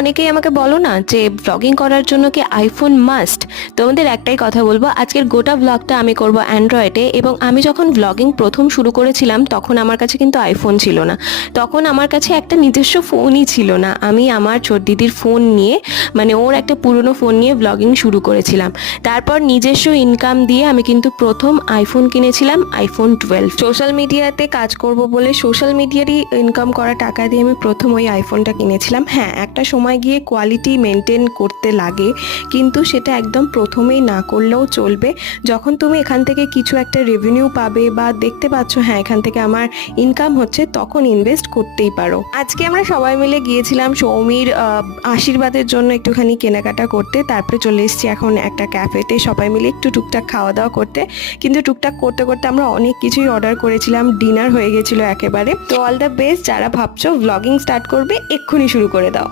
অনেকেই আমাকে বলো না যে ব্লগিং করার জন্য কি আইফোন মাস্ট। তোমাদের একটাই কথা বলবো, আজকের গোটা ব্লগটা আমি করব অ্যান্ড্রয়েডে। এবং আমি যখন ব্লগিং প্রথম শুরু করেছিলাম তখন আমার কাছে কিন্তু আইফোন ছিল না, তখন আমার কাছে একটা নিজস্ব ফোনই ছিল না। আমি আমার ছোট দিদির ফোন নিয়ে, মানে ওর একটা পুরনো ফোন নিয়ে ব্লগিং শুরু করেছিলাম। তারপর নিজস্ব ইনকাম দিয়ে আমি কিন্তু প্রথম আইফোন কিনেছিলাম, আইফোন 12। সোশ্যাল মিডিয়াতে কাজ করব বলে সোশ্যাল মিডিয়ারই ইনকাম করা টাকা দিয়ে আমি প্রথম ওই আইফোনটা কিনেছিলাম। হ্যাঁ, একটা সময় গিয়ে কোয়ালিটি মেনটেন করতে লাগে, কিন্তু সেটা একদম প্রথমেই না করলেও চলবে। যখন তুমি এখান থেকে কিছু একটা রেভিনিউ পাবে বা দেখতে পাচ্ছ হ্যাঁ এখান থেকে আমার ইনকাম হচ্ছে, তখন ইনভেস্ট করতেই পারো। আজকে আমরা সবাই মিলে গিয়েছিলাম সৌমির আশীর্বাদের জন্য একটুখানি কেনাকাটা করতে। তারপরে চলে এসেছি এখন একটা ক্যাফেতে সবাই মিলে একটু টুকটাক খাওয়া দাওয়া করতে। কিন্তু টুকটাক করতে করতে আমরা অনেক কিছুই অর্ডার করেছিলাম, ডিনার হয়ে গেছিলো একেবারে। তো অল দ্য বেস্ট, যারা ভাবছো ব্লগিং স্টার্ট করবে এক্ষুনি শুরু করে দাও।